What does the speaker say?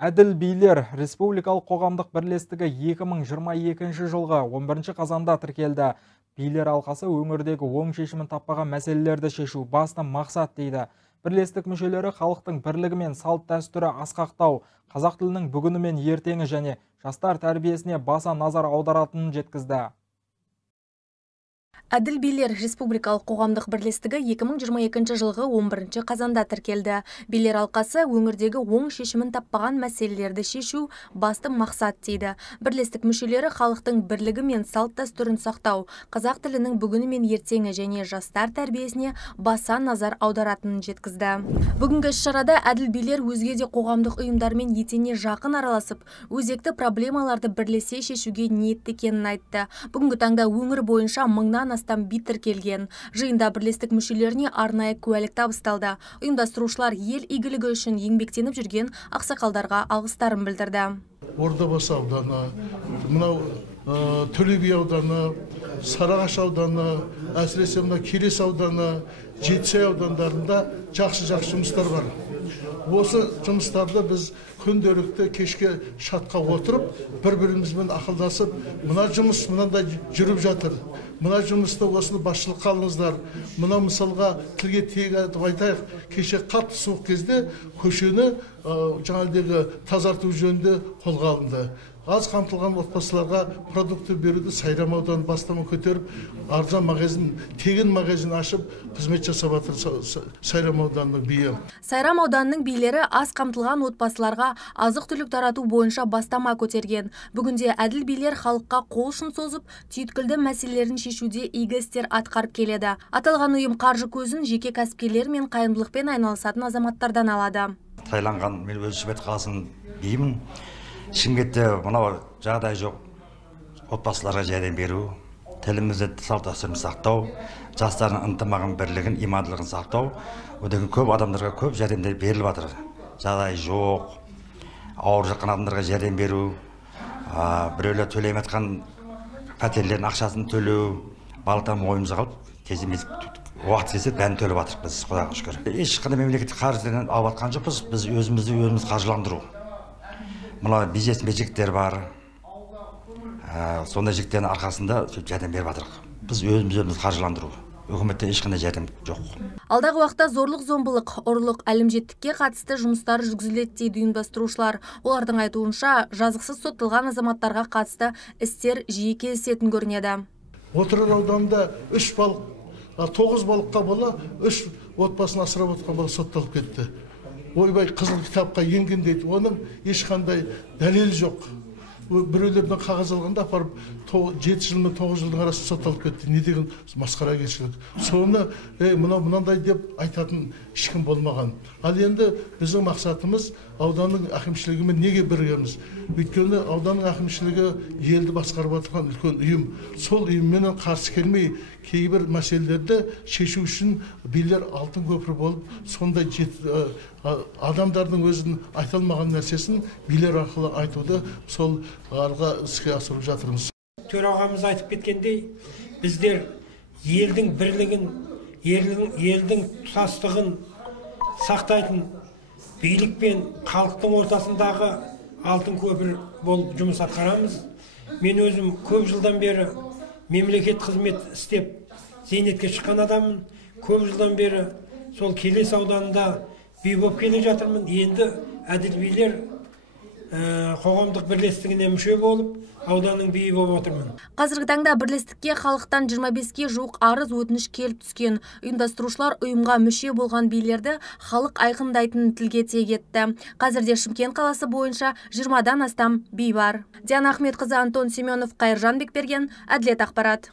Әділ билер республикалық қоғамдық бірлестігі 2022 жылғы 11 қазанда тіркелді. Билер алқасы өңірдегі оң шешімін таппаған мәселелерді шешу басты мақсат дейді. Бірлестік мүшелері халықтың бірлігі мен салт дәстүрі асқақтау, қазақ тілінің бүгіні мен ертеңі және жастар тәрбиесіне баса назар аударатынын жеткізді. Әділ билер республикалық қоғамдық бірлестігі 2022 жылғы 11 қазанда тіркелді. Билер алқасы өңірдегі оң шешімін таппаған мәселелерді шешу басты мақсат дейді. Бірлестік мүшелері халықтың бірлігі мен салт дәстүрін сақтау, қазақ тілінің бүгіні мен ертеңі және жастар тәрбиесіне баса назар аударатынын жеткізді. Бүгінгі іс-шарада әділ билер өзге де қоғамдық ұйымдармен етене жақын араласып, өзекті проблемаларды бірлесе шешуге ниетті екенін айтты. Бүгінгі таңда өңір бойынша мыңнан астам би тіркелген. Жиында бірлестік мүшелеріне арнайы куәлік табысталды. Ұйымдастырушылар ел игілігі үшін еңбектеніп жүрген ақсақалдарға алғыстарын білдірді. Ордабасы ауданы, мынау Төле би ауданы, Сарыағаш ауданы, әсіресе мына Келес ауданы, Жетісай аудандарында жақсы жұмыстар бар. Осы жұмыстарды біз күнделікті кешке шатқа отырып, бір-бірімізбен ақылдасып, мына жұмыс мынандай жүріп жатыр. Мына жұмысты осыны басшылыққа алыңыздар. Мына мысалға тілге тиек айтайық, кеше қатты суық кезде көшені жаңағы тазарту жөнінде қолға алынды. Аз қамтылған отбасыларға продукты беруді Сайрам ауданы бастама көтеріп, арзан магазин, тегін магазин ашып, қызмет жасап жатыр Сайрам ауданының биі. Сайрам ауданының билері аз қамтылған отбасыларға азық-түлік тарату бойынша бастама көтерген. Бүгінде әділ билер халыққа қол ұшын созып, түйткілді мәселелерін шешуде игі істер атқарып келеді. Аталған ұйым қаржы көзін жеке кәсіпкерлер мен қайырымдылықпен айналысатын азаматтардан алады. Тайланған мен өз Шымкент қаласын беймін. Шымкентте мынау жағдай жоқ отбасыларға жәрдем беру, тілімізді салт дәстүрін сақтау, жастардың ынтымағын, бірлігін, имандылығын сақтау, одан көп адамдарға көп жәрдемдер беріліп жатыр. Жағдай жоқ, ауырып жатқан адамдарға жәрдем беру, біреулер төлемей жатқан пәтерлердің ақшасын төлеу, барлықтан ойымызға қалып, тезіміз уақыт келсе бәрін төлеп жатырмыз біз, Құдайға шүкір. Ешқандай мемлекеттік қаржыдан алып жатқан жоқпыз, біз өзіміз қаржыландыру. Мына бизнесмен жігіттер бар, сондай жігіттердің арқасында жәрдем беріп жатырық. Біз өзіміз қаржыландыру. Үкіметтен ешқандай жәрдем жоқ. Алдағы уақытта зорлық-зомбылық, ұрлық, әлімжеттікке қатысты жұмыстар жүргізіледі дейді ұйымдастырушылар. Олардың айтуынша, жазықсыз сотталған азаматтарға қатысты істер жиі кездесетін көрінеді. Отырар ауданында 9 балыққа бола 3 отбасын асырап отқан бала сотталып кетті. Ойбай қызыл кітапқа енген дейді, оның ешқандай дәлел жоқ. Біреулердің қағаз алғанда апарып 7 жыл мен 9 жылдың арасы сотталып кетті. Не деген масқара келшілік. Соны мынандай деп айтатын ешкім болмаған. Ал енді біздің мақсатымыз ауданның әкімшілігімен неге біргеміз? Өйткені ауданның әкімшілігі елді басқарып отырған үлкен ұйым. Сол ұйыммен қарсы келмей, кейбір мәселелерді шешу үшін билер алтын көпір болып, сондай адамдардың өзін айта алмаған нәрсесін билер арқылы айтуды сол алға іске асырып жатырмыз. Төрағамыз айтып кеткендей, біздер елдің бірлігін, елдің тұтастығын сақтайтын билік пен халықтың ортасындағы алтын көпір болып жұмыс атқарамыз. Мен өзім көп жылдан бері мемлекет қызмет істеп зейнетке шыққан адаммын. Көп жылдан бері сол Келес ауданында би болып келе жатырмын. Енді әділ билер қоғамдық бірлестігіне мүше болып, ауданның биі болып отырмын. Қазіргі таңда бірлестікке халықтан 25-ке жуық арыз өтініш келіп түскен. Ұйымдастырушылар ұйымға мүше болған билерді халық айқындайтынын тілге тиек етті. Қазірде Шымкент қаласы бойынша 20-дан астам би бар. Диана Ахметқызы, Антон Семенов, Қайыржан Бекберген, Әділет ақпарат.